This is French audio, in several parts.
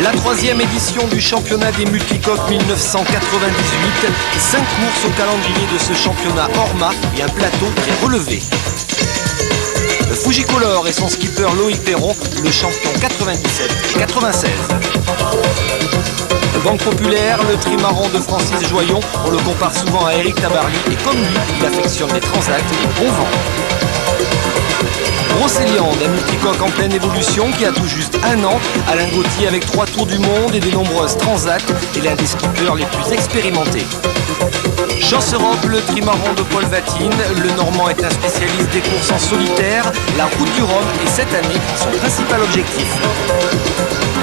La troisième édition du championnat des multicoques 1998, 5 courses au calendrier de ce championnat hors marque et un plateau très relevé. Le Fujicolor et son skipper Loïc Perron, le champion 97 et 96. Le Banque Populaire, le trimaran de Francis Joyon, on le compare souvent à Eric Tabarly et comme lui, il affectionne les transacts et le bon vent. Brocéliande, un multicoque en pleine évolution qui a tout juste 1 an. Alain Gauthier avec 3 tours du monde et de nombreuses transats et l'un des skippers les plus expérimentés. Chance Europe, le trimaran de Paul Vatine. Le Normand est un spécialiste des courses en solitaire. La route du Rhum est cette année son principal objectif.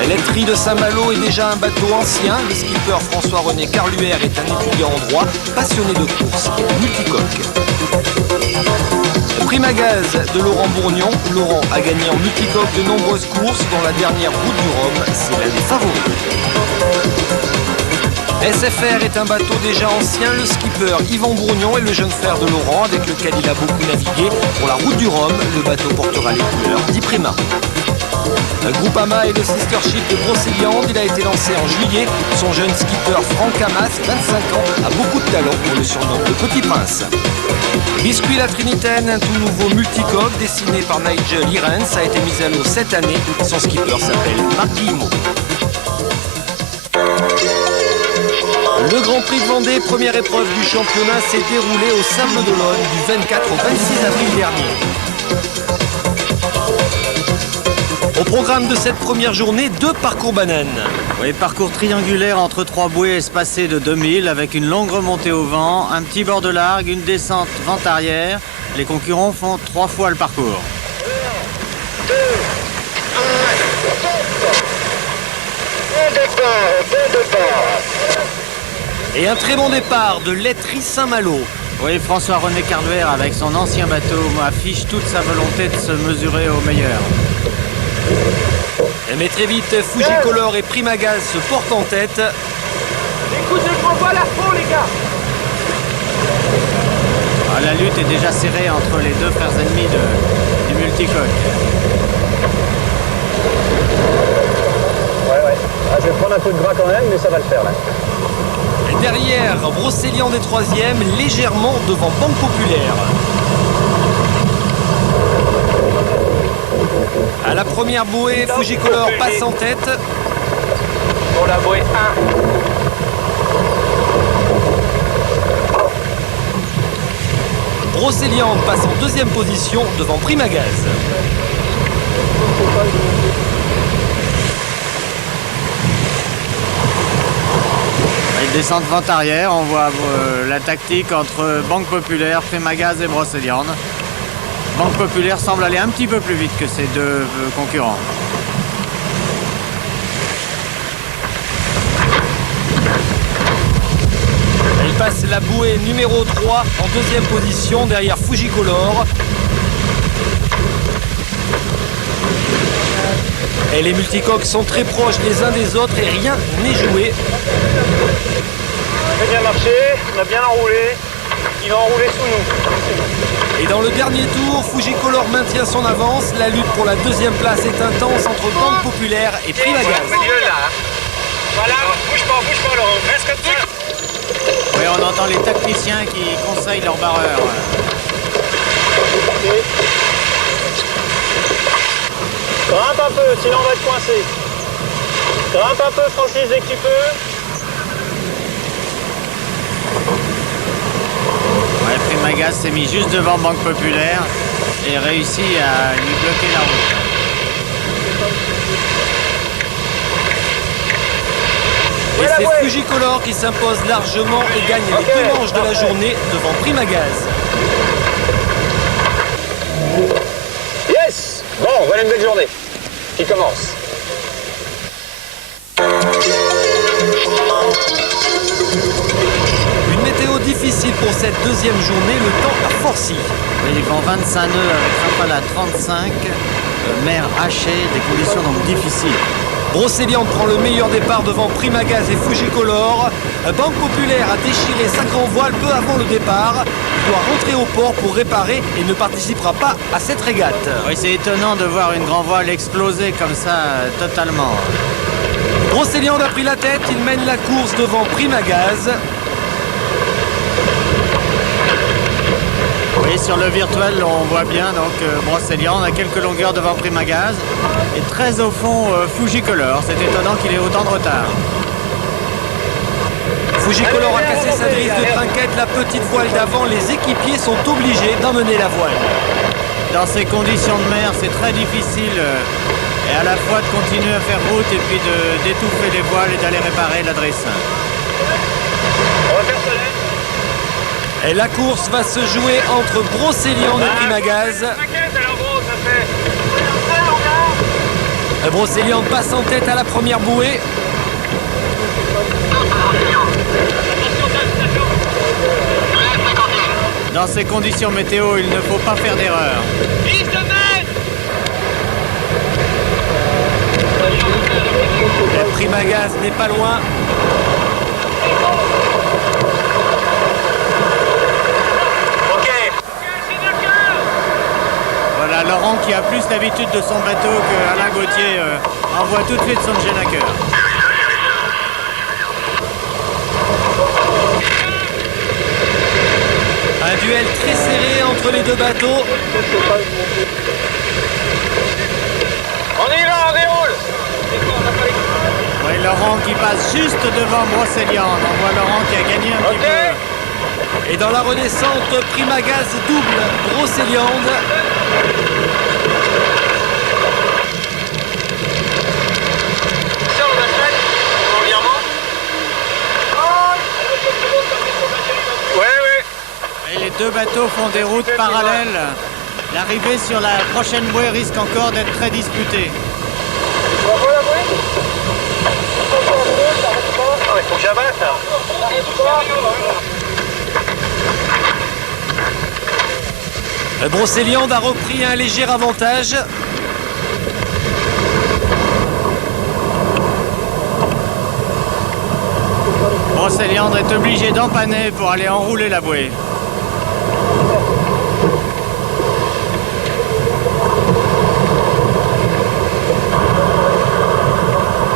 L'Elektri de Saint-Malo est déjà un bateau ancien. Le skipper François-René Carluère est un étudiant en droit, passionné de course et de multicoque. Primagaz de Laurent Bourgnon. Laurent a gagné en multicoque de nombreuses courses, dont la dernière route du Rhum, c'est l'un des favoris. SFR est un bateau déjà ancien, le skipper Yvan Bourgnon est le jeune frère de Laurent avec lequel il a beaucoup navigué. Pour la route du Rhum, le bateau portera les couleurs d'Iprima. Groupama est le sistership de Brocéliande, il a été lancé en juillet. Son jeune skipper Franck Hamas, 25 ans, a beaucoup de talent, on le surnomme le Petit Prince. Biscuit la Trinitaine, un tout nouveau multicoque dessiné par Nigel Irens, a été mis à l'eau cette année. Son skipper s'appelle Marc Guillemot. Le Grand Prix de Vendée, première épreuve du championnat, s'est déroulé au Sable d'Olonne du 24 au 26 avril dernier. Au programme de cette première journée, 2 parcours bananes. Oui, parcours triangulaire entre 3 bouées espacées de 2000 avec une longue remontée au vent, un petit bord de largue, une descente vent arrière. Les concurrents font 3 fois le parcours. 2, 1, bon départ. Et un très bon départ de l'Elektri Saint-Malo. Oui, François-René Carluère avec son ancien bateau affiche toute sa volonté de se mesurer au meilleur. Mais très vite, Fujicolor et Primagaz se portent en tête. Écoutez, je revois la fond, les gars. La lutte est déjà serrée entre les 2 frères ennemis du multicoque. Ouais. Ah, je vais prendre un coup de gras quand même, mais ça va le faire là. Et derrière, Brocéliande est 3e, légèrement devant Banque Populaire. À la première bouée, Fujicolor passe en tête. Pour la bouée 1. Brocéliande passe en 2e position devant Primagaz. Descente vent arrière, on voit la tactique entre Banque Populaire, Primagaz et Brocéliande. Banque Populaire semble aller un petit peu plus vite que ses 2 concurrents. Elle passe la bouée numéro 3 en 2e position derrière Fujicolor. Et les multicoques sont très proches les uns des autres et rien n'est joué. Ça a bien marché, on a bien enroulé. Il va enrouler sous nous. Et dans le dernier tour, Fujicolor maintient son avance. La lutte pour la 2e place est intense entre Banque Populaire et Primagaz. Voilà, bouge pas, Laurent. Reste comme ça. Oui, on entend les tacticiens qui conseillent leurs barreurs. Grimpe un peu, sinon on va être coincé. Grimpe un peu, Francis, dès que tu peux. Ouais, Primagaz s'est mis juste devant Banque Populaire et réussit à lui bloquer la route. Et c'est Fujicolor qui s'impose largement et gagne les 2 manches de la journée devant Primagaz. Yes. Bon, voilà une belle journée qui commence. Une météo difficile pour cette deuxième journée, le temps à Forcy. Ils font 25 nœuds avec Rafale à 35, mer hachée, des conditions donc difficiles. Brocéliande prend le meilleur départ devant Primagaz et Fujicolor. Banque Populaire a déchiré sa grand voile peu avant le départ. Il doit rentrer au port pour réparer et ne participera pas à cette régate. Oui, c'est étonnant de voir une grand voile exploser comme ça totalement. Brocéliande a pris la tête, il mène la course devant Primagaz. Oui, sur le virtuel, on voit bien donc Brocéliande a quelques longueurs devant Primagaz et très au fond Fujicolor. C'est étonnant qu'il ait autant de retard. Fujicolor a cassé sa drisse de trinquette, la petite voile d'avant, les équipiers sont obligés d'emmener la voile. Dans ces conditions de mer, c'est très difficile et à la fois de continuer à faire route et puis d'étouffer les voiles et d'aller réparer la drisse. On va faire soleil. Et la course va se jouer entre Brocéliande et Primagaz. T'inquiète, alors gros, ça fait. Brocéliande passe en tête à la première bouée. Dans ces conditions météo, il ne faut pas faire d'erreur. 10 de mètres. Primagaz n'est pas loin. Ok. Voilà, Laurent qui a plus l'habitude de son bateau que Alain Gauthier envoie tout de suite son Genaker. Un duel très serré entre les deux bateaux. On y va, on déroule. Oui, Laurent qui passe juste devant Brocéliande. On voit Laurent qui a gagné un petit peu. Et dans la redescente, Primagaz double Brocéliande. Sur le 27, environnement. Ouais, ouais. Et les deux bateaux font des routes parallèles. L'arrivée sur la prochaine bouée risque encore d'être très disputée. Tu vas voir la bouée? Il faut que j'abatte là. Brocéliande a repris un léger avantage. Brocéliande est obligé d'empanner pour aller enrouler la bouée.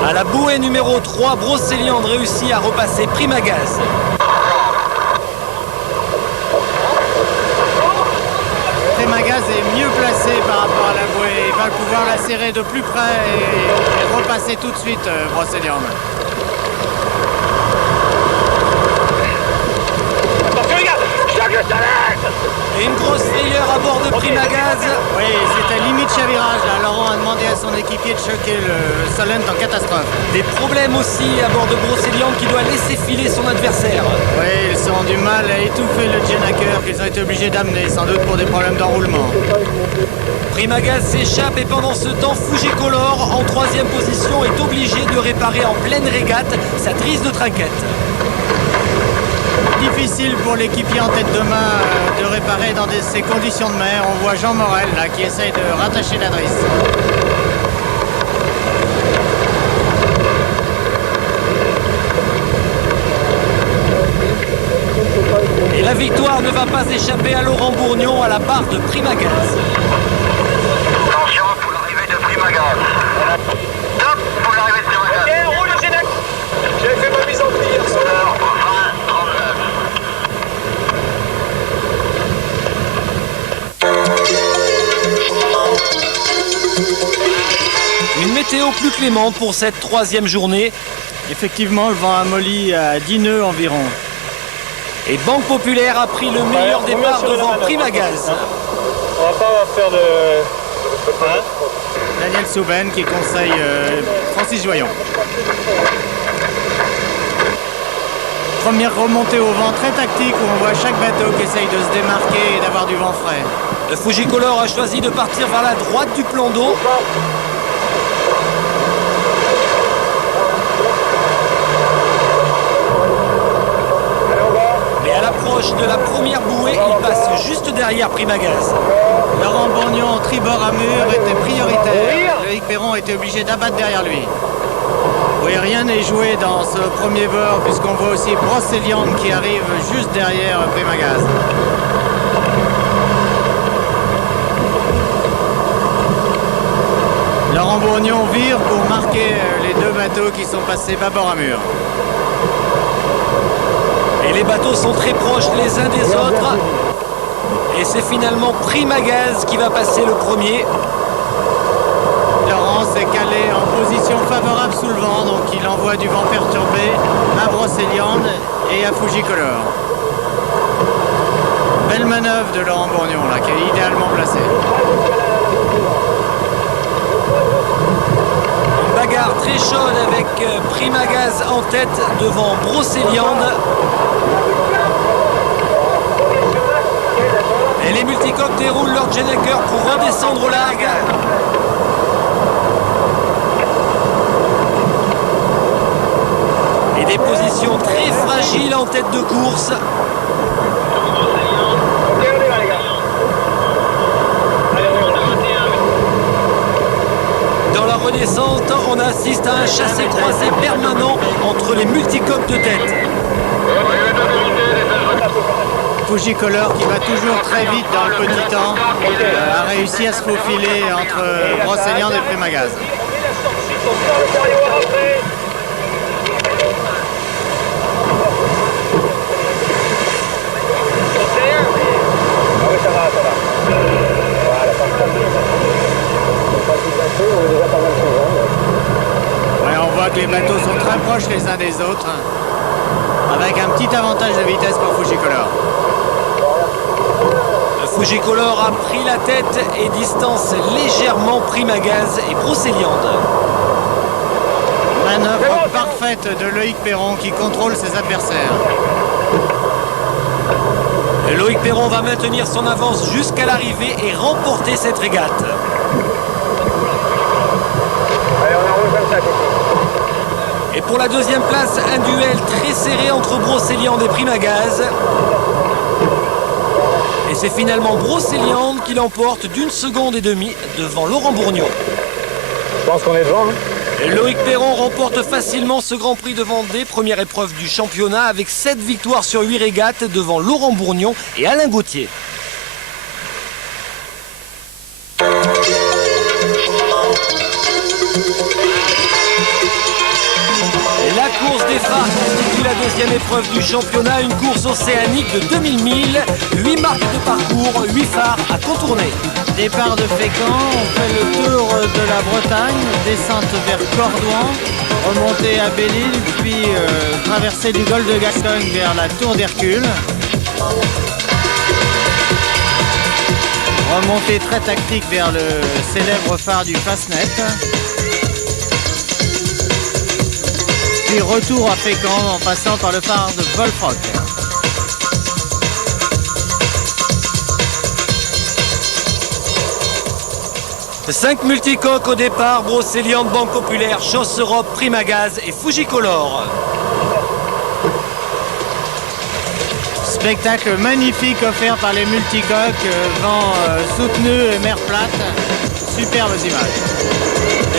À la bouée numéro 3, Brocéliande réussit à repasser Primagaz. Primagaz est mieux placé par rapport à la bouée. Il va pouvoir la serrer de plus près et repasser tout de suite Brocéliande. Attention les gars, Jacques le Salette. Et une grosse frayeur à bord de Primagaz. Oui, c'était limite chavirage. Là, Laurent a demandé à son équipier de choquer le Solent en catastrophe. Des problèmes aussi à bord de Brocéliande qui doit laisser filer son adversaire. Oui, ils ont du mal à étouffer le Genaker qu'ils ont été obligés d'amener, sans doute pour des problèmes d'enroulement. Primagaz s'échappe et pendant ce temps, Fujicolor, en troisième position, est obligé de réparer en pleine régate sa drisse de trinquette. Difficile pour l'équipier en tête de main de réparer dans ces conditions de mer. On voit Jean Morel là qui essaye de rattacher la drisse. Et la victoire ne va pas échapper à Laurent Bourgnon à la barre de Primagaz. Attention pour l'arrivée de Primagaz. Top pour l'arrivée de Primagaz. Ok, roule le Génac. J'ai fait ma mise en pli hier soir. 20, 39. Une météo plus clémente pour cette troisième journée. Effectivement, le vent a molli à 10 nœuds environ. Et Banque Populaire a pris le meilleur départ devant Primagaz. On va pas faire de... Hein? Daniel Souben qui conseille Francis Joyon. Première remontée au vent très tactique où on voit chaque bateau qui essaye de se démarquer et d'avoir du vent frais. Le Fujicolor a choisi de partir vers la droite du plan d'eau. Mais à la s'approche de la première bouée, il passe juste derrière Primagaz. Laurent Bourgnon, tribord à mur, était prioritaire. Loïc Perron était obligé d'abattre derrière lui. Oui, rien n'est joué dans ce premier bord, puisqu'on voit aussi Brocéliande qui arrive juste derrière Primagaz. Laurent Bourgnon vire pour marquer les deux bateaux qui sont passés bâbord à mur. Et les bateaux sont très proches les uns des autres. Et c'est finalement Primagaz qui va passer le premier. Laurent s'est calé en position favorable sous le vent, donc il envoie du vent perturbé à Brocéliande et à Fujicolor. Belle manœuvre de Laurent Bourgnon là, qui est idéalement placé. Une bagarre très chaude avec Primagaz en tête devant Brocéliande. Et les multicoques déroulent leur Gennaker pour redescendre au large. Et des positions très fragiles en tête de course. Dans la redescente, on assiste à un chassé-croisé permanent entre les multicoques de tête. Fujicolor qui va toujours très vite dans le petit temps a réussi à se faufiler entre Brocéliande et Primagaz. Ouais, on voit que les bateaux sont très proches les uns des autres, avec un petit avantage de vitesse pour Fujicolor. Fujicolor a pris la tête et distance légèrement Primagaz et Brocéliande. Manœuvre parfaite de Loïc Perron qui contrôle ses adversaires. Et Loïc Perron va maintenir son avance jusqu'à l'arrivée et remporter cette régate. Allez, on enroule comme ça, Titi. Et pour la deuxième place, un duel très serré entre Brocéliande et Primagaz. Et c'est finalement Brocéliande qui l'emporte d'1,5 seconde devant Laurent Bourgnon. Je pense qu'on est devant. Hein. Et Loïc Perron remporte facilement ce Grand Prix de Vendée, première épreuve du championnat, avec 7 victoires sur 8 régates devant Laurent Bourgnon et Alain Gauthier. La course des phares constitue la deuxième épreuve du championnat, une course océanique de 2000 milles, 8 marques de parcours, 8 phares à contourner. Départ de Fécamp, on fait le tour de la Bretagne, descente vers Cordouan, remontée à Belle-Île, puis traversée du golfe de Gascogne vers la Tour d'Hercule. Remontée très tactique vers le célèbre phare du Fastnet. Puis retour à Fécamp en passant par le phare de Wolfrock. Cinq multicoques au départ, Brocéliande, Banque Populaire, Chausse Europe, Primagaz et Fujicolor. Spectacle magnifique offert par les multicoques, vent soutenu et mer plate. Superbes images.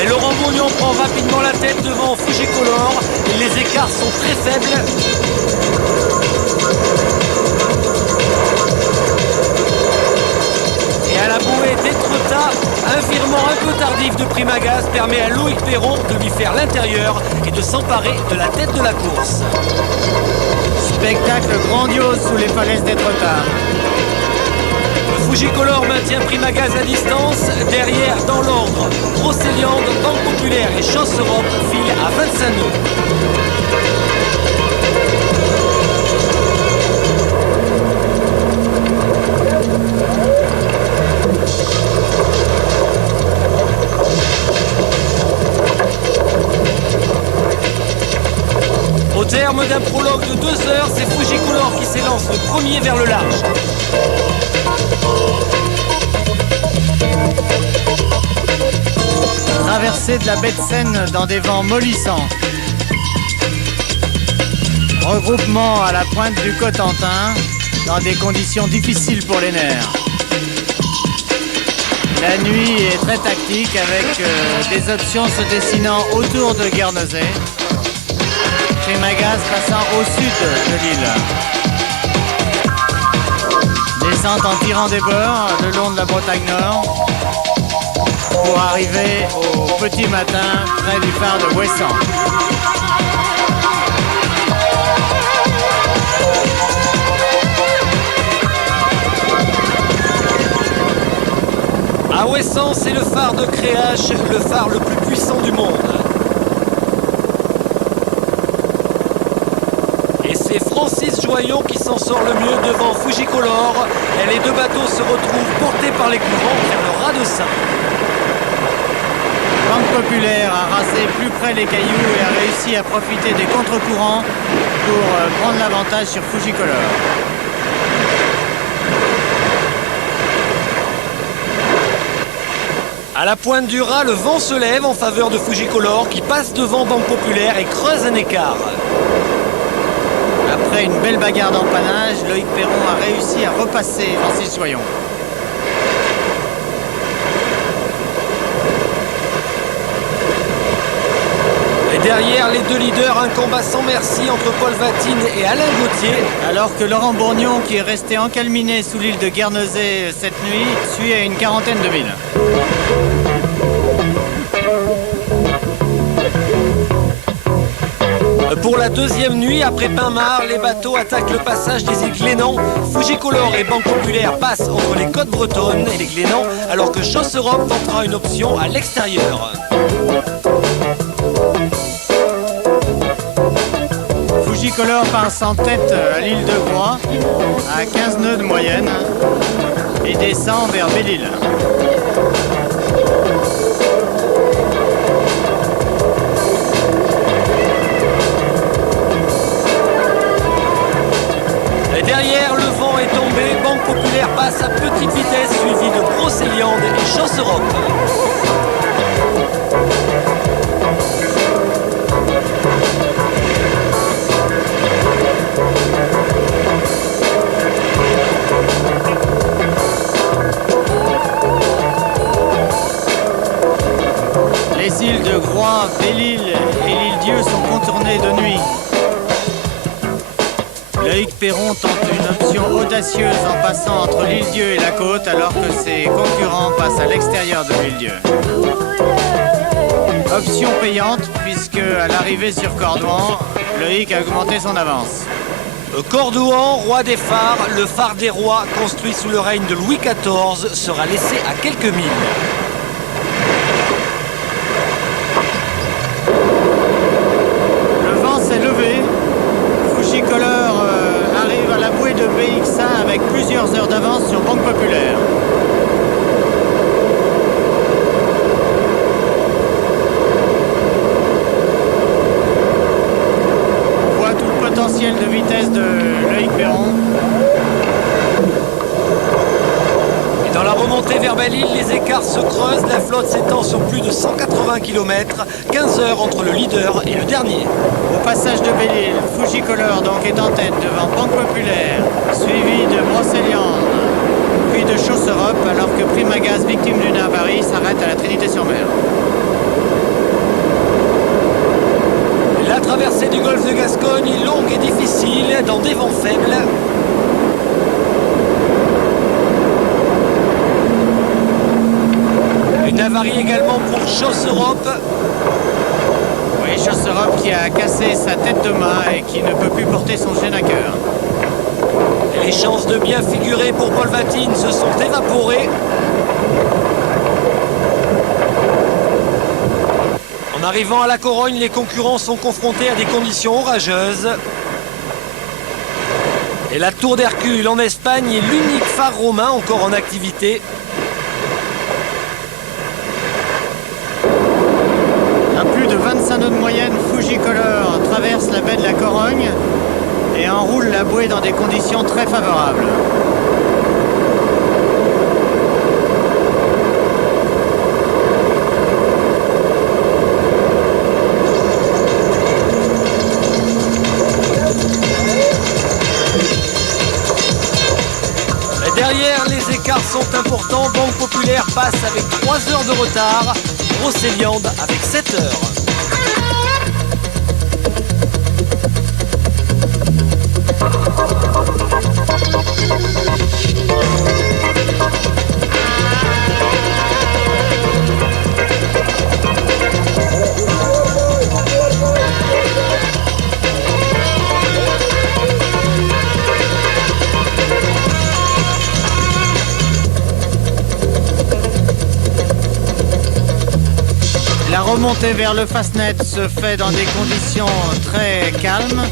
Et Laurent Bourgnon prend rapidement la tête devant Fujicolor. Les écarts sont très faibles. Et à la bouée d'Étretat, un virement un peu tardif de Primagaz permet à Loïc Perron de lui faire l'intérieur et de s'emparer de la tête de la course. Spectacle grandiose sous les falaises d'Étretat. Fujicolor maintient Primagaz à distance. Derrière, dans l'ordre, Brocéliande, Banque Populaire et Chausse Europe filent à 25 nœuds. Au terme d'un prologue de 2 heures, c'est Fujicolor qui s'élance le premier vers le large. Traversée de la baie de Seine dans des vents mollissants. Regroupement à la pointe du Cotentin. dans des conditions difficiles pour les nerfs. La nuit est très tactique avec des options se dessinant autour de Guernesey. Trémagas passant au sud de l'île. Descente en tirant des bords le long de la Bretagne Nord pour arriver au petit matin près du phare de Ouessant. À Ouessant, c'est le phare de Créache, le phare le plus puissant du monde. Et c'est Francis Joyon qui s'en sort le mieux devant Fujicolor. Et les deux bateaux se retrouvent portés par les courants vers le raz de Sein. Banque Populaire a rasé plus près les cailloux et a réussi à profiter des contre-courants pour prendre l'avantage sur Fujicolor. À la pointe du raz, le vent se lève en faveur de Fujicolor qui passe devant Banque Populaire et creuse un écart. Après une belle bagarre d'empannage, Loïc Perron a réussi à repasser Francis Joyon. Et derrière les deux leaders, un combat sans merci entre Paul Vatine et Alain Gauthier. Alors que Laurent Bourgnon, qui est resté encalminé sous l'île de Guernesey cette nuit, suit à une quarantaine de milles. Pour la deuxième nuit, après Pinmar, les bateaux attaquent le passage des îles Glénan. Fujicolor et Banque Populaire passent entre les côtes bretonnes et les Glénans, alors que Chosse Europe tentera une option à l'extérieur. Fujicolor passe en tête à l'île de Groix, à 15 nœuds de moyenne, et descend vers Belle-Île. Et derrière, le vent est tombé, Banque Populaire passe à petite vitesse, suivi de Brocéliande et Chosse Europe. Les îles de Groix, Belle-Île et l'île-Dieu sont contournées de nuit. Loïc Perron tente une option audacieuse en passant entre l'île-Dieu et la côte alors que ses concurrents passent à l'extérieur de l'île-Dieu. Option payante puisque à l'arrivée sur Cordouan, Loïc a augmenté son avance. Cordouan, roi des phares, le phare des rois, construit sous le règne de Louis XIV, sera laissé à quelques milles. Le vent s'est levé. Fujicolor arrive à la bouée de BXA avec plusieurs heures d'avance sur Banque Populaire. On voit tout le potentiel de vitesse de Loïc Perron. Et dans la remontée vers Belle-Île, les écarts se creusent, la flotte s'étend sur plus de 180 km, 15 heures entre le leader et le dernier. Au passage de Belle-Île, Fujicolor donc est en tête devant Banque Populaire, suivi de Brocéliande, puis de Chosse Europe, alors que Primagaz, victime d'une avarie, s'arrête à la Trinité-sur-Mer. La traversée du golfe de Gascogne est longue et difficile, dans des vents faibles. Une avarie également pour Chosse Europe. Oui, Chosse Europe qui a cassé sa tête de mât et qui ne peut plus porter son génaqueur. Les chances de bien figurer pour Paul Vatine se sont évaporées. En arrivant à la Corogne, les concurrents sont confrontés à des conditions orageuses. Et la Tour d'Hercule en Espagne est l'unique phare romain encore en activité. À plus de 25 nœuds de moyenne, Fujicolor traverse la baie de la Corogne et enroule la bouée dans des conditions très favorables. derrière, les écarts sont importants. Banque Populaire passe avec 3 heures de retard. Brocéliande avec 7 heures. La remontée vers le Fastnet se fait dans des conditions très calmes.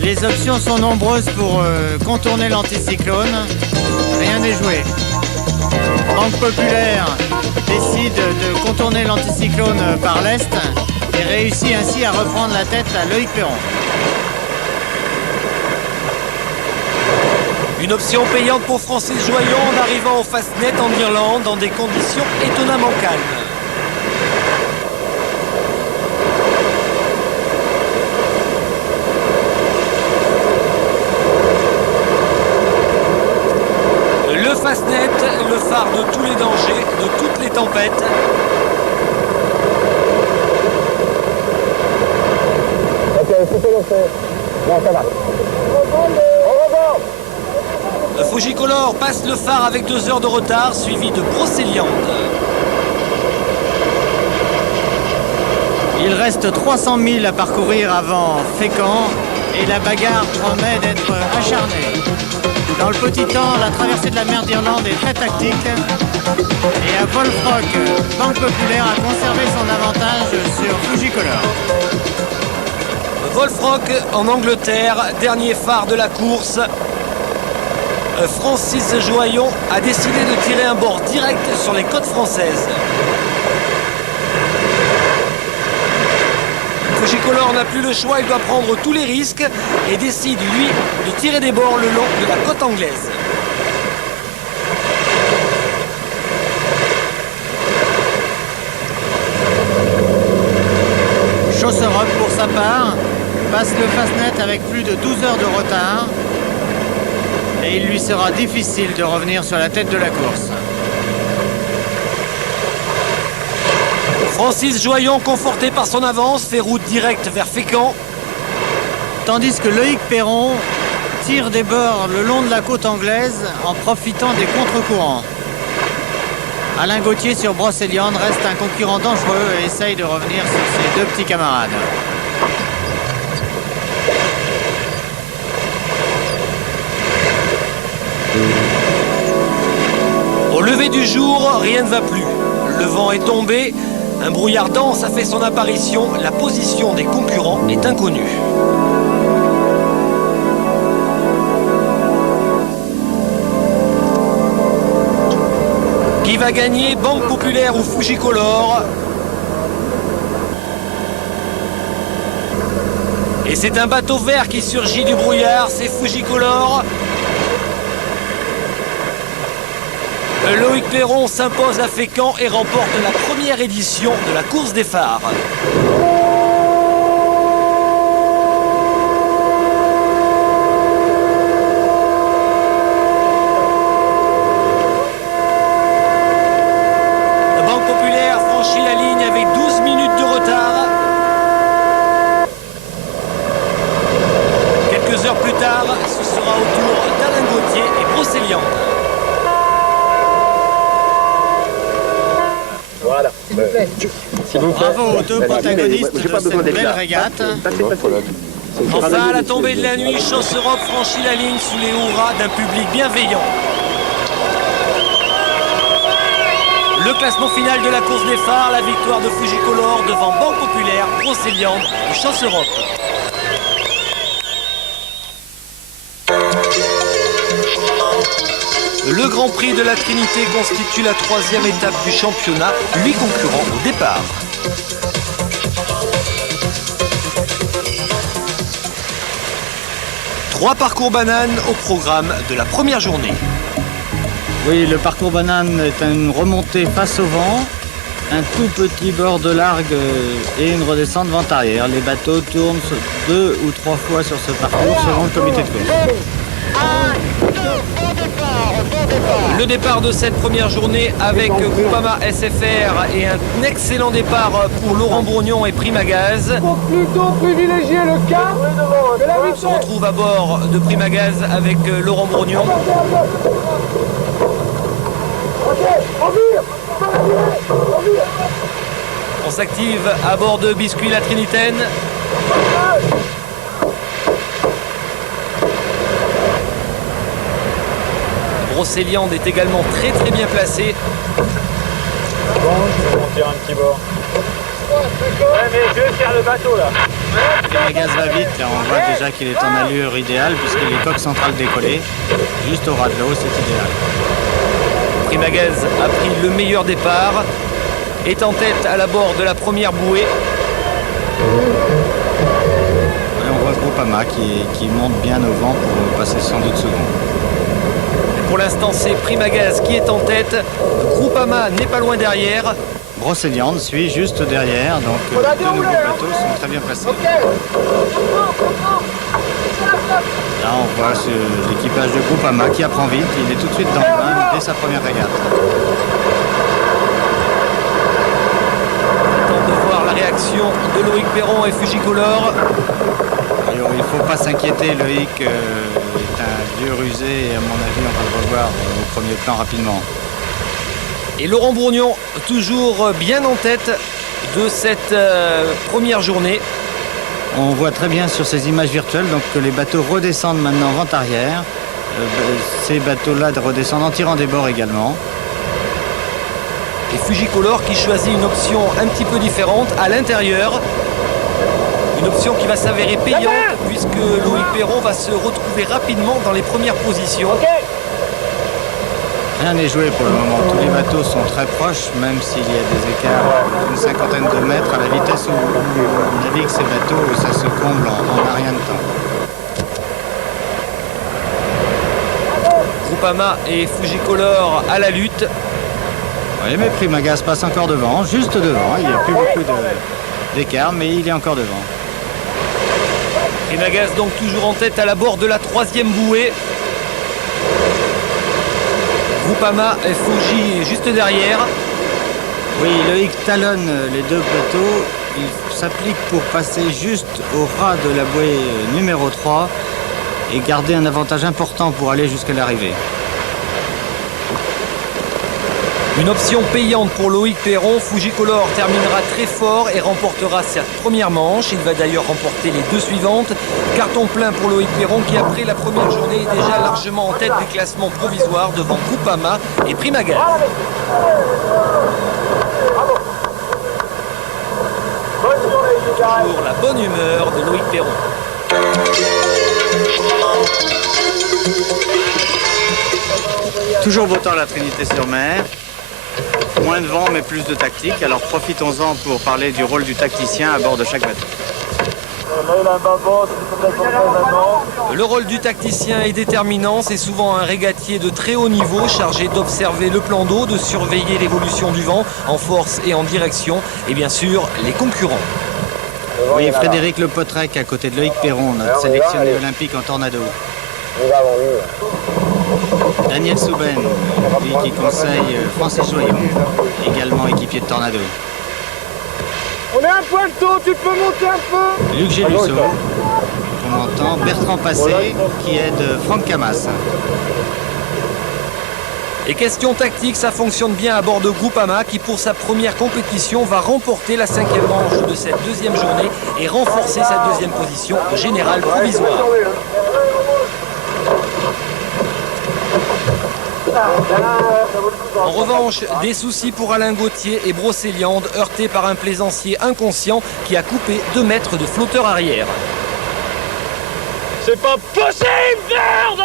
Les options sont nombreuses pour contourner l'anticyclone. Rien n'est joué. Banque Populaire décide de contourner l'anticyclone par l'est et réussit ainsi à reprendre la tête à Loïc Perron. Une option payante pour Francis Joyon en arrivant au Fastnet en Irlande dans des conditions étonnamment calmes. Le Fastnet, le phare de tous les dangers, de toutes les tempêtes. Ok, écoutez le feu. Non, ça va. Fujicolor passe le phare avec 2 heures de retard, suivi de Brocéliande. Il reste 300 000 à parcourir avant Fécamp et la bagarre promet d'être acharnée. Dans le petit temps, la traversée de la mer d'Irlande est très tactique. Et à Wolfrock, Banque Populaire a conservé son avantage sur Fujicolor. Wolfrock en Angleterre, dernier phare de la course. Francis Joyon a décidé de tirer un bord direct sur les côtes françaises. Fujicolor n'a plus le choix, il doit prendre tous les risques et décide, lui, de tirer des bords le long de la côte anglaise. Chausserock, pour sa part, passe le Fastnet avec plus de 12 heures de retard. Et il lui sera difficile de revenir sur la tête de la course. Francis Joyon, conforté par son avance, fait route directe vers Fécamp. Tandis que Loïc Perron tire des bords le long de la côte anglaise en profitant des contre-courants. Alain Gauthier sur Brocéliande reste un concurrent dangereux et essaye de revenir sur ses 2 petits camarades. Au lever du jour, rien ne va plus. Le vent est tombé, un brouillard dense a fait son apparition, la position des concurrents est inconnue. Qui va gagner, Banque Populaire ou Fujicolor? Et c'est un bateau vert qui surgit du brouillard, c'est Fujicolor. Loïc Perron s'impose à Fécamp et remporte la première édition de la course des phares. La Banque Populaire franchit la ligne avec 12 minutes de retard. Quelques heures plus tard, ce sera au tour d'Alain Gauthier et Brocéliande. Voilà. S'il vous plaît. Bravo aux 2 protagonistes de cette belle régate. Enfin, à la tombée de la nuit, Chausserock franchit la ligne sous les hurrahs d'un public bienveillant. Le classement final de la course des phares, la victoire de Fujicolor devant Banque Populaire, Brocéliande et Chausserock. Le Grand Prix de la Trinité constitue la 3e étape du championnat, 8 concurrents au départ. Trois parcours bananes au programme de la première journée. Oui, le parcours banane est une remontée face au vent, un tout petit bord de largue et une redescente vent arrière. Les bateaux tournent 2 ou 3 fois sur ce parcours selon le comité de course. Le départ de cette première journée avec Groupama SFR et un excellent départ pour Laurent Bourgnon et Primagaz. Faut plutôt privilégier le cap que la On se retrouve à bord de Primagaz avec Laurent Bourgnon. On s'active à bord de Biscuit la Trinitaine. Brocéliande est également très bien placé. Bon, je vais monter un petit bord. Ouais, mais je vais faire le bateau là. Primagaz va vite, là on voit déjà qu'il est en allure idéale puisque les coques centrales décollées, juste au ras de l'eau, c'est idéal. Primagaz a pris le meilleur départ, est en tête à la bord de la première bouée. Et on voit Groupama qui monte bien au vent pour passer sans doute second. Pour l'instant, c'est Primagaz qui est en tête. Groupama n'est pas loin derrière. Brocéliande suit juste derrière, donc deux nouveaux bateaux sont très bien placés. Là, on voit l'équipage de Groupama qui apprend vite. Il est tout de suite dans le bain dès sa première régate. On attend de voir la réaction de Loïc Perron et Fujicolor. Alors, il ne faut pas s'inquiéter, Loïc est un vieux rusé et à mon avis, on va le revoir au premier plan rapidement. Et Laurent Bourgnon, toujours bien en tête de cette première journée. On voit très bien sur ces images virtuelles donc, que les bateaux redescendent maintenant vent arrière. Ces bateaux-là redescendent en tirant des bords également. Et Fujicolor qui choisit une option un petit peu différente à l'intérieur. Une option qui va s'avérer payante puisque Loïc Perron va se retrouver rapidement dans les premières positions. Rien n'est joué pour le moment. Tous les bateaux sont très proches, même s'il y a des écarts d'une cinquantaine de mètres. À la vitesse où naviguent ces bateaux, ça se comble en rien de temps. Groupama et Fujicolor à la lutte. Oui, mais Primagaz passe encore devant, juste devant. Il n'y a plus beaucoup d'écart, mais il est encore devant. Primagaz donc toujours en tête à la bord de la troisième bouée. Groupama et Fuji juste derrière. Oui, Loïc talonne les deux bateaux. Il s'applique pour passer juste au ras de la bouée numéro 3 et garder un avantage important pour aller jusqu'à l'arrivée. Une option payante pour Loïc Perron. Fujicolor terminera très fort et remportera sa première manche. Il va d'ailleurs remporter les deux suivantes. Carton plein pour Loïc Perron qui, après la première journée, est déjà largement en tête des classements provisoires devant Groupama et Primagaz. Toujours la bonne humeur de Loïc Perron. Toujours votant la Trinité-sur-Mer. Moins de vent mais plus de tactique. Alors profitons-en pour parler du rôle du tacticien à bord de chaque bateau. Le rôle du tacticien est déterminant. C'est souvent un régatier de très haut niveau chargé d'observer le plan d'eau, de surveiller l'évolution du vent en force et en direction et bien sûr les concurrents. Oui, Frédéric Le Potrec à côté de Loïc Perron, notre sélectionné olympique en tornado. Daniel Souben, lui qui conseille Francis Joyon, également équipier de tornado. On est un poil tôt, tu peux monter un peu. Luc Gélusseau, on entend Bertrand Passé qui aide Franck Camas. Et question tactique, ça fonctionne bien à bord de Groupama qui pour sa première compétition va remporter la 5e manche de cette deuxième journée et renforcer sa deuxième position générale provisoire. En revanche, des soucis pour Alain Gauthier et Brocéliande, heurtés par un plaisancier inconscient qui a coupé 2 mètres de flotteur arrière. C'est pas possible, merde!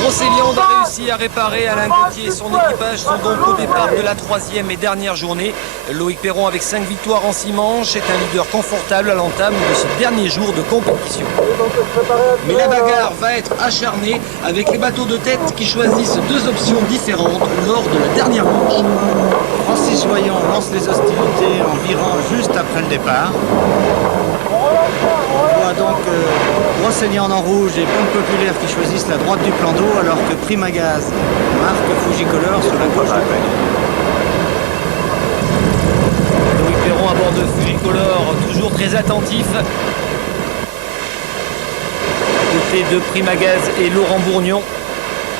Brocéliande a réussi à réparer. Alain Gauthier et son équipage sont donc au départ de la 3e et dernière journée. Loïc Perron, avec 5 victoires en 6 manches, est un leader confortable à l'entame de ce dernier jour de compétition. Mais la bagarre va être acharnée avec les bateaux de tête qui choisissent 2 options différentes lors de la dernière manche. Francis Joyon lance les hostilités en virant juste après le départ. On voit donc Brocéliande en rouge et Banque Populaire qui choisissent la droite du plan d'eau alors que Primagaz marque Fujicolor sur la gauche du plan. Loïc Perron à bord de Fujicolor, toujours très attentif. À côté de Primagaz et Laurent Bourgnon.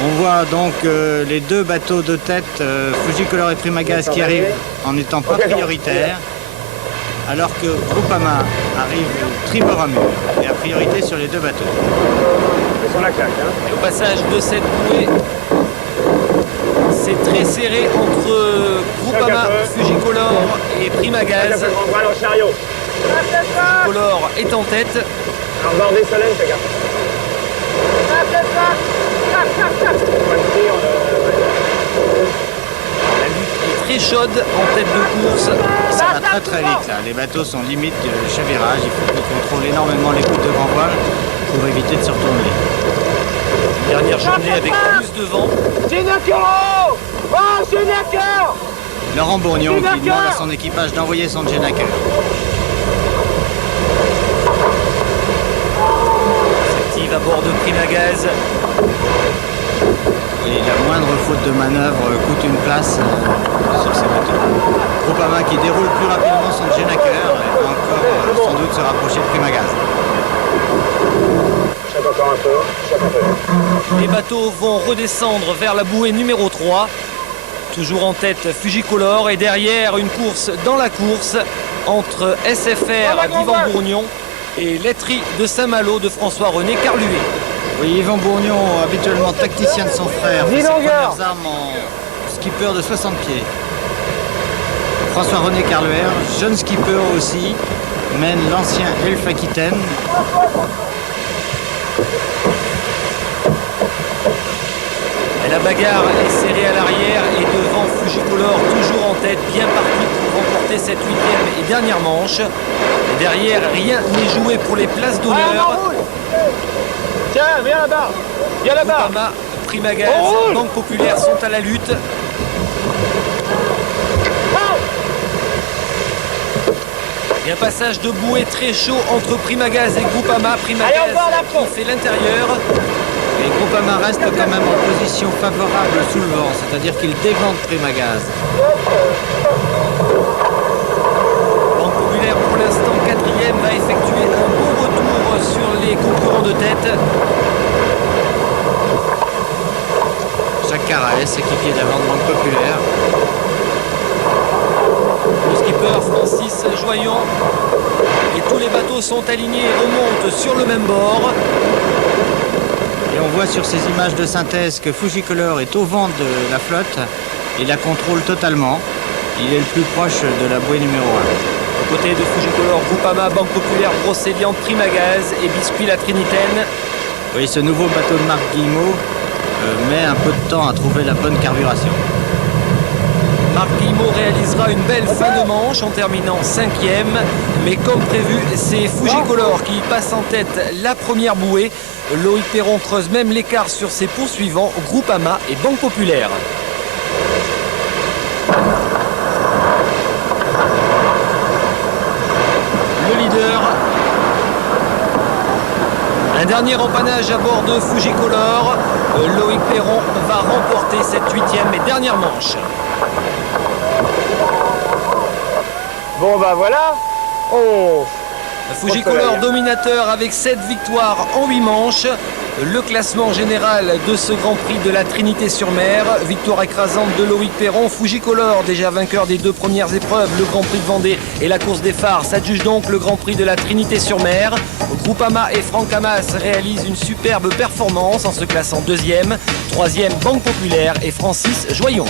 On voit donc les deux bateaux de tête, Fujicolor et Primagaz, qui arrivent en n'étant pas prioritaires, alors que Groupama arrive tribord à mur et a priorité sur les deux bateaux. Et au passage de cette bouée, c'est très serré entre Groupama, Fujicolor et Primagaz. Fujicolor est en tête. La lutte est très chaude en tête de course. Ça va très très vite là, les bateaux sont limite de chavirage, il faut qu'ils contrôlent énormément les coups de grand voile pour éviter de se retourner. Une dernière journée avec plus de vent. Laurent Bourgnon qui demande à son équipage d'envoyer son Genaker. S'active à bord de Primagaz. Et la moindre faute de manœuvre coûte une place sur ces bateaux. Groupama qui déroule plus rapidement son Genaker et va encore sans doute se rapprocher de Primagaz. Les bateaux vont redescendre vers la bouée numéro 3. Toujours en tête Fujicolor et derrière une course dans la course entre SFR d'Yvan Bourgnon et Laiterie de Saint-Malo de François-René Carluet. Oui, Yvan Bourgnon, habituellement tacticien de son frère, fait ses premières armes en skipper de 60 pieds. François-René Carluer, jeune skipper aussi, mène l'ancien Elf Aquitaine. Et la bagarre est serrée à l'arrière et devant Fujicolor toujours en tête, bien parti pour remporter cette 8e et dernière manche. Et derrière, rien n'est joué pour les places d'honneur. Tiens, viens là-bas. Viens là-bas. Groupama, Primagaz, Banque Populaire sont à la lutte. Et un passage de bouée très chaud entre Primagaz et Groupama. Primagaz qui fait l'intérieur. Et Groupama reste quand même en position favorable sous le vent, c'est-à-dire qu'il dévante Primagaz. Banque Populaire pour l'instant 4e va effectuer un bon retour sur les concurrents de tête. Jacques Carraès, équipier de la Banque Populaire. Le skipper Francis Joyon. Et tous les bateaux sont alignés et remontent sur le même bord. Et on voit sur ces images de synthèse que Fujicolor est au vent de la flotte et la contrôle totalement. Il est le plus proche de la bouée numéro 1. Aux côtés de Fujicolor, Groupama, Banque Populaire, Brocéliande, Primagaz et Biscuit la Trinitaine. Oui, ce nouveau bateau de Marc Guillemot met un peu de temps à trouver la bonne carburation. Marc Guillemot réalisera une belle fin de manche en terminant 5e. Mais comme prévu, c'est Fujicolor qui passe en tête la première bouée. Loïc Perron creuse même l'écart sur ses poursuivants, Groupama et Banque Populaire. Le leader. Un dernier empannage à bord de Fujicolor. Loïc Perron va remporter cette 8e et dernière manche. Bon bah voilà. Oh. Fujicolor dominateur avec 7 victoires en 8 manches. Le classement général de ce Grand Prix de la Trinité-sur-Mer. Victoire écrasante de Loïc Perron. Fujicolor, déjà vainqueur des 2 premières épreuves, le Grand Prix de Vendée et la course des phares, s'adjuge donc le Grand Prix de la Trinité-sur-Mer. Groupama et Franck Hamas réalisent une superbe performance en se classant 2e. 3e, Banque Populaire et Francis Joyon.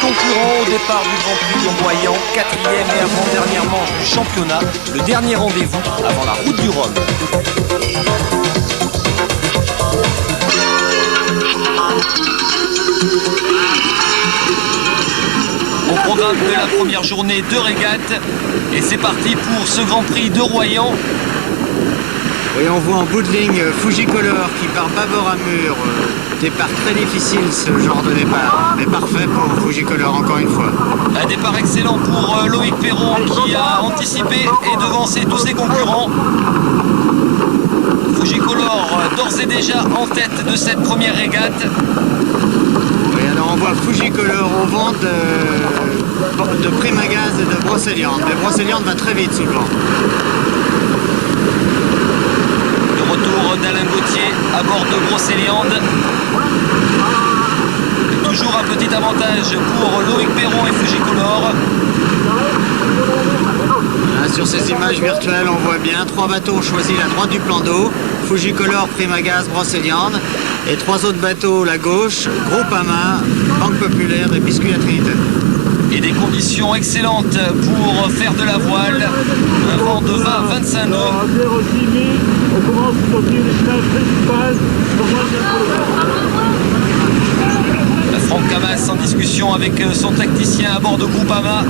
Concurrent au départ du Grand Prix de Royan, 4e et avant-dernière manche du championnat, le dernier rendez-vous avant la route du Rhum. Au programme de la première journée de régate, et c'est parti pour ce Grand Prix de Royan. Et on voit en bout de ligne Fujicolor qui part bâbord à mur. Départ très difficile ce genre de départ, mais parfait pour Fujicolor encore une fois. Un départ excellent pour Loïc Perron qui a anticipé et devancé tous ses concurrents. Fujicolor d'ores et déjà en tête de cette première régate. Oui, alors on voit Fujicolor au vent de Primagaz et de Brocéliande. Mais Brocéliande va très vite sous le vent. Le retour d'Alain Gauthier à bord de Brocéliande. Toujours un petit avantage pour Loïc Perron et Fujicolor. Là, sur ces images virtuelles, on voit bien 3 bateaux ont choisi la droite du plan d'eau. Fujicolor, Primagaz, Brocéliande. Et 3 autres bateaux la gauche, Groupama, Banque Populaire et Biscuit La Trinité. Et des conditions excellentes pour faire de la voile. Un vent de 20-25 nœuds. On commence à sortir les images principales. Franck Camas en discussion avec son tacticien à bord de Groupama.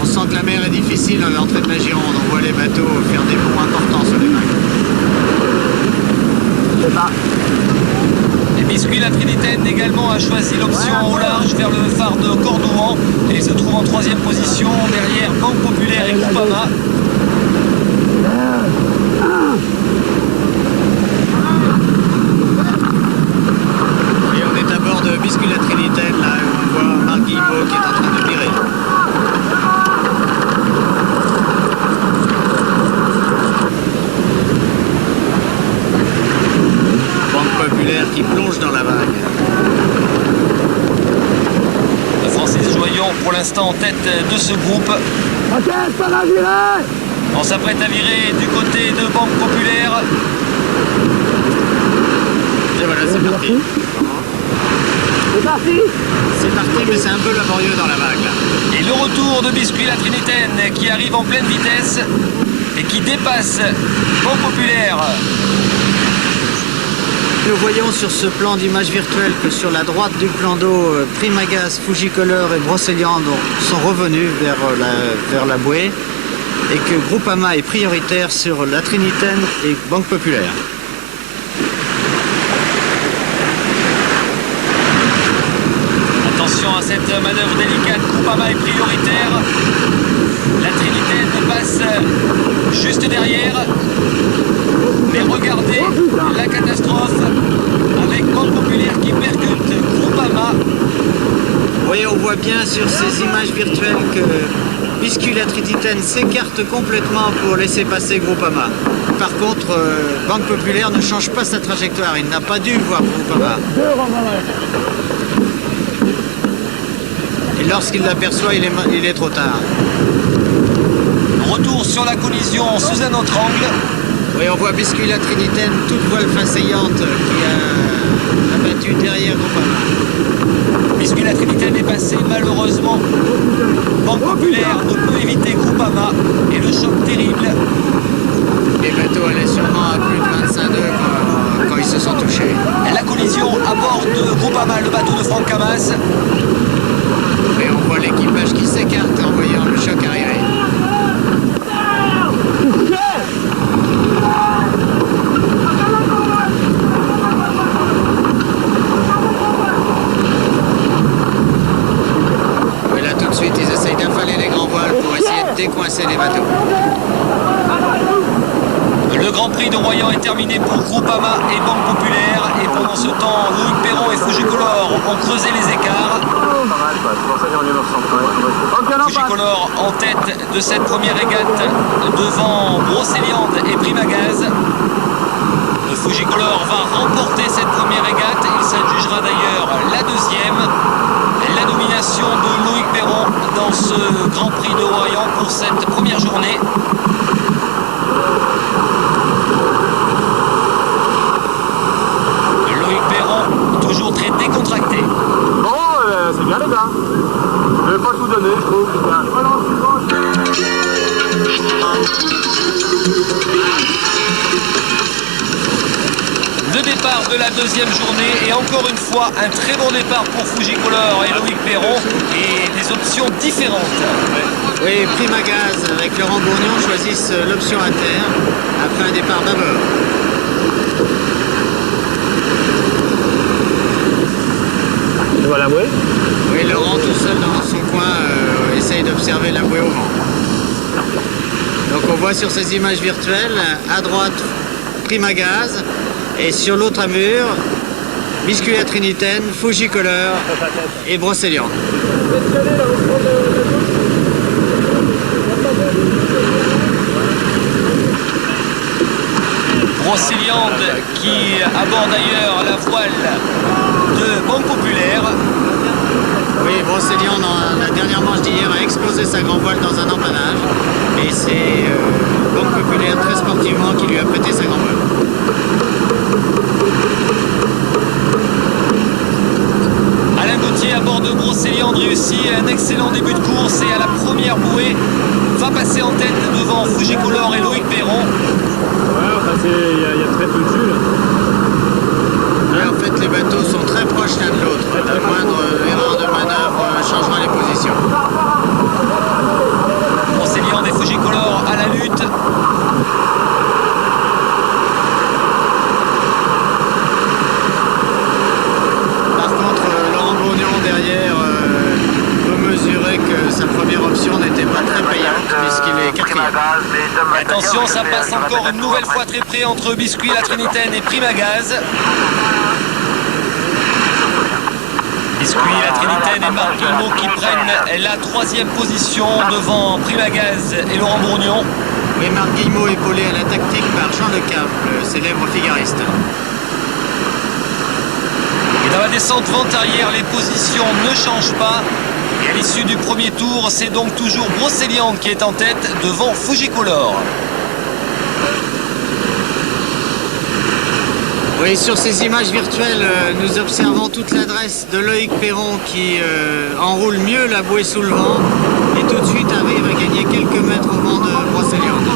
On sent que la mer est difficile à l'entrée de la Gironde. On voit les bateaux faire des bonds importants sur les vagues. Et Biscuit La Trinitaine également a choisi l'option au large vers le phare de Cordouan et se trouve en 3e position derrière Banque Populaire et Groupama. Et on est à bord de Biscuit La Trinitaine, là où on voit Marc Guillemot qui est en train de virer. Banque Populaire qui plonge dans la vague. Francis Joyon pour l'instant en tête de ce groupe. On s'apprête à virer du côté de Banque Populaire. Et voilà, c'est parti. C'est parti, mais c'est un peu laborieux dans la vague. Là. Et le retour de Biscuit La Trinitaine qui arrive en pleine vitesse et qui dépasse Banque Populaire. Nous voyons sur ce plan d'image virtuelle que sur la droite du plan d'eau, Primagaz, Fujicolor et Brocéliande sont revenus vers la bouée et que Groupama est prioritaire sur La Trinitaine et Banque Populaire. Attention à cette manœuvre délicate, Groupama est prioritaire. La Trinitaine passe juste derrière. Mais regardez la catastrophe avec Banque Populaire qui percute Groupama. Oui, on voit bien sur ces images virtuelles que Biscuit La Trinitaine s'écarte complètement pour laisser passer Groupama. Par contre, Banque Populaire ne change pas sa trajectoire. Il n'a pas dû voir Groupama. Et lorsqu'il l'aperçoit, il est trop tard. Retour sur la collision sous un autre angle. Oui, on voit Biscuit La Trinitaine, toute voile faceillante, qui a abattu derrière Groupama. Biscuit La Trinitaine est passé malheureusement. Banque Populaire ne peut éviter Groupama et le choc terrible. Les bateaux allaient sûrement à plus de 25 nœuds quand ils se sont touchés. Et la collision à bord de Groupama, le bateau de Franck Camas. Et on voit l'équipage qui s'écarte en voyant le choc arriver. Et là tout de suite ils essayent d'affaler les grands voiles pour essayer de décoincer les bateaux. Le Grand Prix de Royan est terminé pour Groupama et Banque Populaire. Et pendant ce temps, Loïc Perron et Fujicolor ont creusé les écarts. Fujicolor en tête de cette première régate devant Brocéliande et Primagaz. Le Fujicolor va remporter cette première régate. Il s'adjugera d'ailleurs la deuxième. La nomination de Loïc Perron dans ce Grand Prix de Royan pour cette première journée. Loïc Perron, toujours très décontracté. Bon, c'est bien les gars. Je vais pas tout donner, je trouve. Le départ de la deuxième journée et encore une fois un très bon départ pour Fujicolor et Loïc Perron et des options différentes. Oui, Primagaz avec Laurent Bourgnon choisissent l'option à terre après un départ bâbord. Tu vois la bouée? Oui, Laurent tout seul dans son coin essaye d'observer la bouée au vent. Donc on voit sur ces images virtuelles, à droite Primagaz et sur l'autre amure, Biscuit à Trinitaine, Fujicolor et Brocéliande. Brocéliande qui aborde d'ailleurs la voile de Banque Populaire. Oui, Brocéliande, dans la dernière manche d'hier, a explosé sa grand voile dans un empannage. Et c'est Banque Populaire très sportivement qui lui a prêté sa grand voile. Alain Gauthier à bord de Brocéliande réussit un excellent début de course et à la première bouée va passer en tête devant Fujicolor et Loïc Perron. Ouais, enfin, il y a très peu de jus là. Et en fait, les bateaux sont très proches l'un de l'autre. La moindre erreur de manœuvre changera les positions. Brocéliande et Fujicolor à la lutte. Par contre, Laurent Bourgnon derrière peut mesurer que sa première option n'était pas très payante puisqu'il est quatrième. Attention, ça passe encore une nouvelle fois très près entre Biscuit, la Trinitaine et Primagaz. Biscuit, la Trinitaine et Marc Guillemot qui prennent la troisième position devant Primagaz et Laurent Bourgnon. Et Marc Guillemot épaulé à la tactique par Jean Le Cap, le célèbre figariste. Et dans la descente vente arrière, les positions ne changent pas. Et à l'issue du premier tour, c'est donc toujours Brocéliande qui est en tête devant Fujicolor. Oui, sur ces images virtuelles, nous observons toute l'adresse de Loïc Perron qui enroule mieux la bouée sous le vent et tout de suite arrive à gagner quelques mètres au vent de Brocéliande.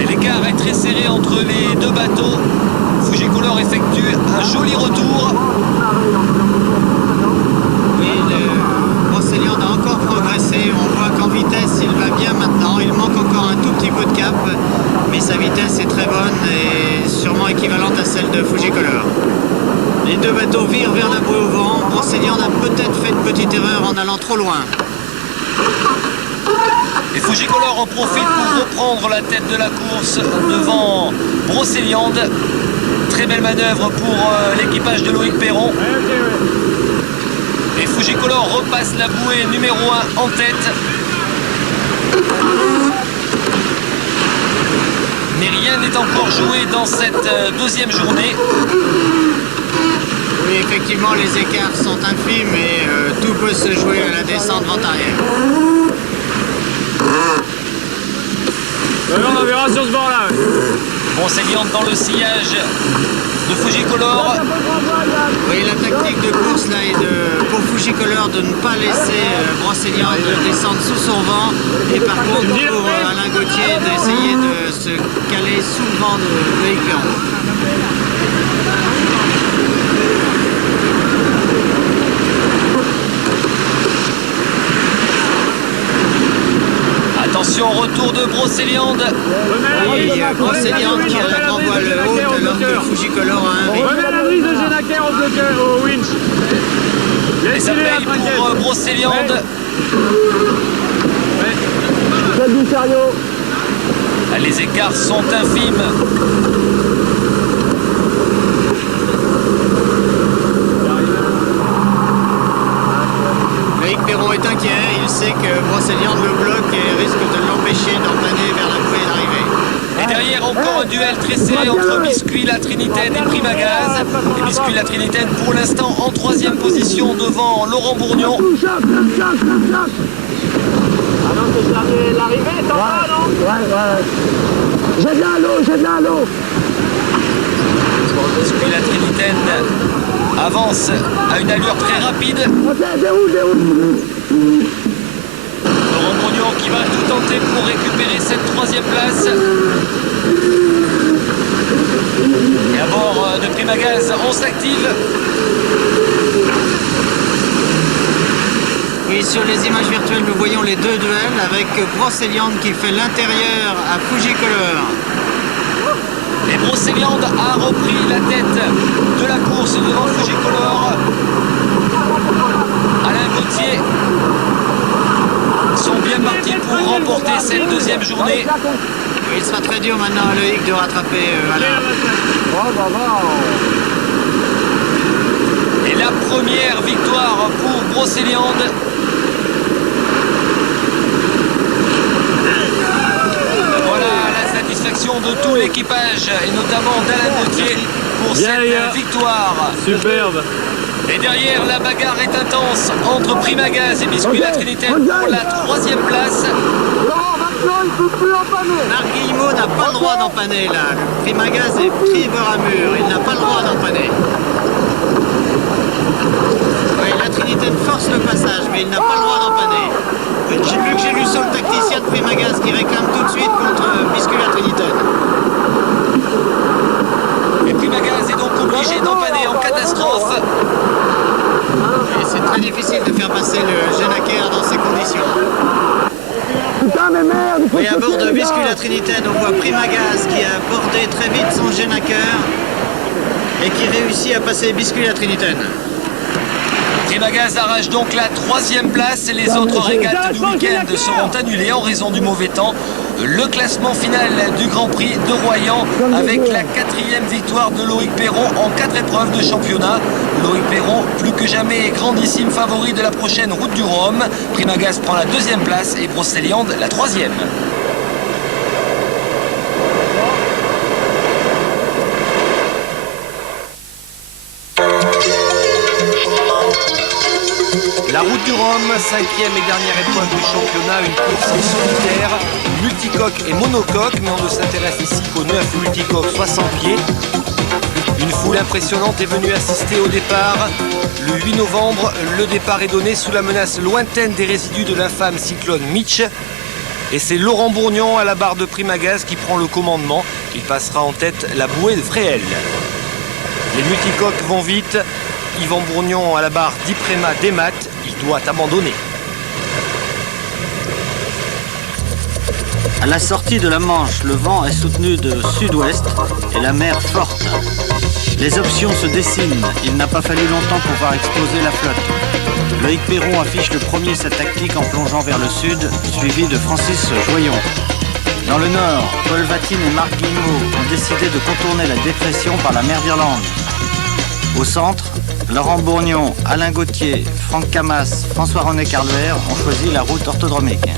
Et l'écart est très serré entre les deux bateaux. Fujicolor effectue un joli retour. Oui, Brocéliande a encore progressé. On voit qu'en vitesse, il va bien maintenant. Il manque encore un tout petit peu de cap, mais sa vitesse est très bonne et sûrement équivalente à celle de Fujicolor. Les deux bateaux virent vers la bouée au vent. Brocéliande a peut-être fait une petite erreur en allant trop loin. Et Fujicolor en profite pour reprendre la tête de la course devant Brocéliande. Très belle manœuvre pour l'équipage de Loïc Perron. Et Fujicolor repasse la bouée numéro 1 en tête. Mais rien n'est encore joué dans cette deuxième journée. Oui, effectivement, les écarts sont infimes et tout peut se jouer à la descente vent arrière. On verra sur ce bord-là. Ouais. Brocéliande dans le sillage de Fujicolor. Oui, la tactique de course là est pour Fujicolor de ne pas laisser Brocéliande descendre sous son vent et par contre pour Alain Gauthier d'essayer de se caler sous le vent de Loïc Perron. Attention, retour de Brocéliande. Oui, Brocéliande qui a la grand voile haute alors que Fujicolor a un rythme. Remets la brise de Génaker au bloqueur, au winch. Et ça Laissez-les paye la trinquette. pour Brocéliande. Les écarts sont infimes. Loïc Perron est inquiet, il sait que Brocéliande le bloque et risque de l'empêcher d'empanner vers la bouée d'arrivée. Et derrière, encore un duel très serré entre Biscuit, la Trinitaine et Primagaz. Et Biscuit, la Trinitaine, pour l'instant, en troisième position devant Laurent Bourgnon. Ah non, c'est l'arrivée, t'en vas, non? Ouais. J'ai de l'eau. Biscuit, la Trinitaine avance à une allure très rapide. Ok, déroule. Laurent Bourgnon qui va tout tenter pour récupérer cette troisième place. Et à bord de Primagaz, on s'active. Oui, sur les images virtuelles, nous voyons les deux duels avec Brocéliande qui fait l'intérieur à Fujicolor. Et Brocéliande a repris la tête de la course devant Fujicolor. Alain Gauthier sont bien partis pour remporter cette deuxième journée. Il sera très dur maintenant à Loïc de rattraper Alain. Et la première victoire pour Brocéliande. Voilà la satisfaction de tout l'équipage et notamment d'Alain Gauthier pour cette victoire. Superbe. Et derrière, la bagarre est intense entre Primagaz et Biscuit La Trinitaine pour la troisième place. Marc Guillemot n'a pas le droit d'empanner là. Le Primagaz est pris beurre à mur. Il n'a pas le droit d'empanner. Oui, La Trinitaine force le passage, mais il n'a pas le droit d'empanner. J'ai lu sur le tacticien de Primagaz qui réclame tout de suite contre Biscuit La Trinitaine. Et Primagaz est donc obligé d'empanner en catastrophe. Et c'est très difficile de faire passer le Genaker dans ces conditions. Putain, mais merde! Oui, à bord de Biscuit La Trinitaine, on voit Primagaz qui a bordé très vite son Genaker et qui réussit à passer Biscuit La Trinitaine. Primagaz arrache donc la troisième place et les autres régates du week-end seront annulées en raison du mauvais temps. Le classement final du Grand Prix de Royan avec la quatrième victoire de Loïc Perron en 4 épreuves de championnat. Loïc Perron, plus que jamais grandissime favori de la prochaine route du Rhum. Primagaz prend la deuxième place et Brocéliande la troisième. La route du Rhum, cinquième et dernière épreuve du championnat, une course en solitaire, multicoque et monocoque, mais on ne s'intéresse ici qu'aux 9 multicoques 60 pieds. Une foule impressionnante est venue assister au départ. Le 8 novembre, le départ est donné sous la menace lointaine des résidus de l'infâme cyclone Mitch. Et c'est Laurent Bourgnon à la barre de Primagaz qui prend le commandement. Il passera en tête la bouée de Fréhel. Les multicoques vont vite. Yvan Bourgnon à la barre d'Iprema Demat, il doit abandonner. À la sortie de la Manche, le vent est soutenu de sud-ouest et la mer forte. Les options se dessinent. Il n'a pas fallu longtemps pour voir exploser la flotte. Loïc Perron affiche le premier sa tactique en plongeant vers le sud, suivi de Francis Joyon. Dans le nord, Paul Vatine et Marc Guillemot ont décidé de contourner la dépression par la mer d'Irlande. Au centre, Laurent Bourgnon, Alain Gauthier, Franck Camas, François-René Carluer ont choisi la route orthodromique.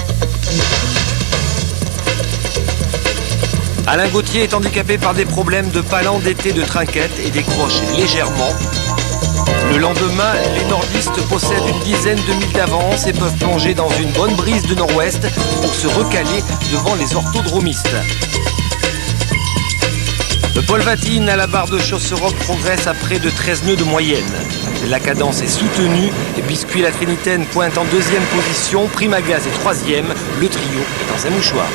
Alain Gauthier est handicapé par des problèmes de palan d'été de trinquette et décroche légèrement. Le lendemain, les nordistes possèdent une dizaine de milles d'avance et peuvent plonger dans une bonne brise de nord-ouest pour se recaler devant les orthodromistes. Paul Vatine à la barre de Chosseroc progresse à près de 13 nœuds de moyenne. La cadence est soutenue, Biscuit La Trinitaine pointe en deuxième position, Primagaz est troisième, le trio est dans un mouchoir.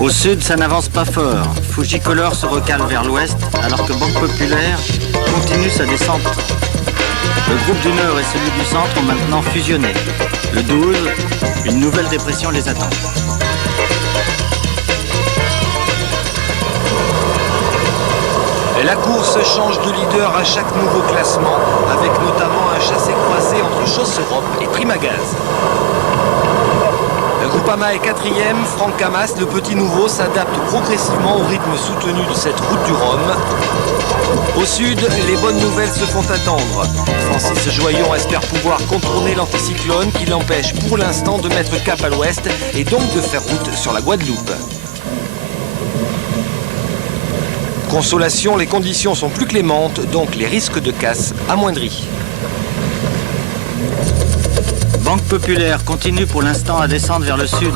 Au sud, ça n'avance pas fort. Fujicolor se recale vers l'ouest, alors que Banque Populaire continue sa descente. Le groupe du Nord et celui du centre ont maintenant fusionné. Le 12, une nouvelle dépression les attend. La course change de leader à chaque nouveau classement, avec notamment un chassé-croisé entre Chosseroc et Primagaz. Le Groupama est quatrième, Franck Camas, le petit nouveau, s'adapte progressivement au rythme soutenu de cette route du Rhum. Au sud, les bonnes nouvelles se font attendre. Francis Joyon espère pouvoir contourner l'anticyclone qui l'empêche pour l'instant de mettre cap à l'ouest et donc de faire route sur la Guadeloupe. Consolation, les conditions sont plus clémentes, donc les risques de casse amoindris. Banque Populaire continue pour l'instant à descendre vers le sud.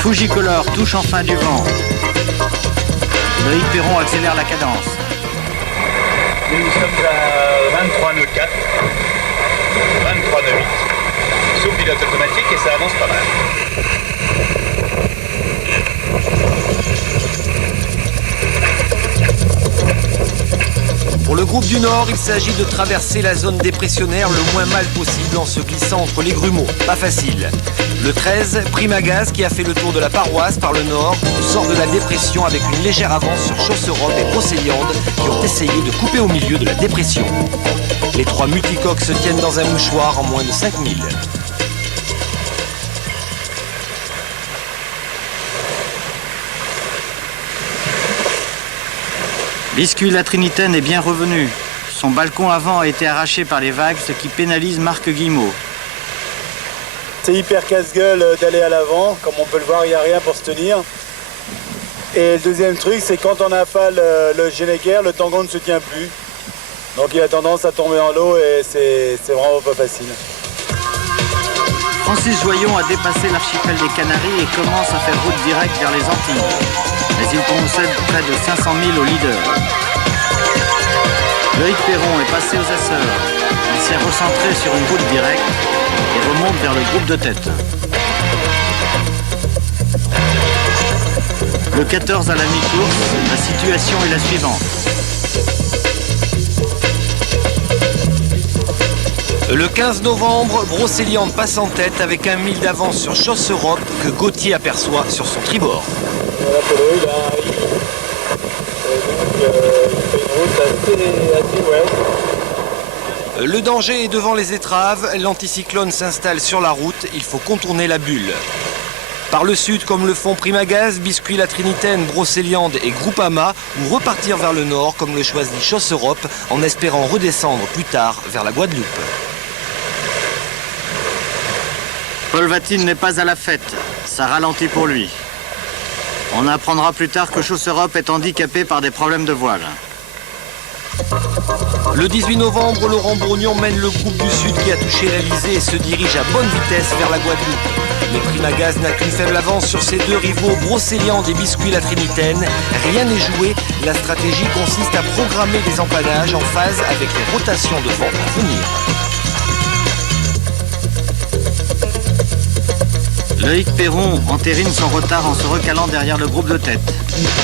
Fujicolor touche enfin du vent. Loïc Perron accélère la cadence. Nous sommes à 23 nœuds 4, 23 nœuds 8, sous pilote automatique et ça avance pas mal. Pour le groupe du Nord, il s'agit de traverser la zone dépressionnaire le moins mal possible en se glissant entre les grumeaux. Pas facile. Le 13, Primagaz, qui a fait le tour de la paroisse par le Nord, sort de la dépression avec une légère avance sur Chausse-Europe et Brocéliande qui ont essayé de couper au milieu de la dépression. Les 3 multicoques se tiennent dans un mouchoir en moins de 5000. Biscuit la Trinitaine est bien revenu. Son balcon avant a été arraché par les vagues, ce qui pénalise Marc Guillemot. C'est hyper casse-gueule d'aller à l'avant. Comme on peut le voir, il n'y a rien pour se tenir. Et le deuxième truc, c'est quand on affale le Généguer, le tangon ne se tient plus. Donc il a tendance à tomber dans l'eau et c'est vraiment pas facile. Francis Joyon a dépassé l'archipel des Canaries et commence à faire route directe vers les Antilles. Mais il concède près de 500 000 au leader. Loïc Perron est passé aux Açores. Il s'est recentré sur une route directe et remonte vers le groupe de tête. Le 14 à la mi-course, la situation est la suivante. Le 15 novembre, Brocéliande passe en tête avec 1 mille d'avance sur Chausse-Europe que Gauthier aperçoit sur son tribord. Voilà Polo, il arrive. Et donc il fait une route assez ouest. Le danger est devant les étraves, l'anticyclone s'installe sur la route, il faut contourner la bulle. Par le sud, comme le font Primagaz, Biscuit la Trinitaine, Brocéliande et Groupama, ou repartir vers le nord, comme le choisit Chausse-Europe, en espérant redescendre plus tard vers la Guadeloupe. Paul Vatine n'est pas à la fête, ça ralentit pour lui. On apprendra plus tard que Chausse-Europe est handicapé par des problèmes de voile. Le 18 novembre, Laurent Bourgnon mène le groupe du Sud qui a touché l'Elysée et se dirige à bonne vitesse vers la Guadeloupe. Mais Primagaz n'a qu'une faible avance sur ses 2 rivaux, Brocéliande et Biscuit la Trinitaine. Rien n'est joué, la stratégie consiste à programmer des empanages en phase avec les rotations de vent à venir. Loïc Perron entérine son retard en se recalant derrière le groupe de tête.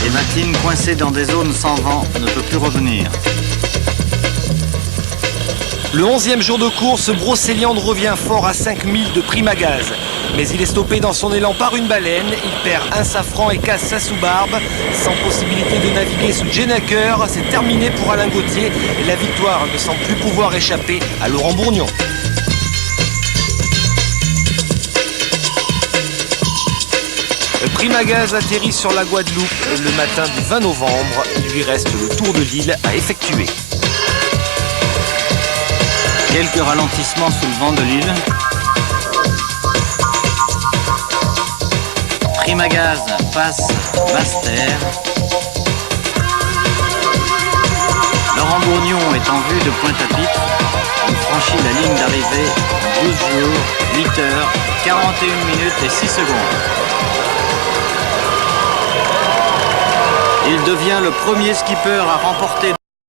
Et Vatine, coincé dans des zones sans vent, ne peut plus revenir. Le 11e jour de course, Brocéliande revient fort à 5000 de Primagaz. Mais il est stoppé dans son élan par une baleine, il perd un safran et casse sa sous-barbe. Sans possibilité de naviguer sous Génaker, c'est terminé pour Alain Gauthier et la victoire ne semble plus pouvoir échapper à Laurent Bourgnon. Primagaz atterrit sur la Guadeloupe le matin du 20 novembre. Il lui reste le tour de l'île à effectuer. Quelques ralentissements sous le vent de l'île. Primagaz passe Basse-Terre. Laurent Bourgnon est en vue de Pointe-à-Pitre. Il franchit la ligne d'arrivée en 12 jours, 8 heures, 41 minutes et 6 secondes. Il devient le premier skipper à remporter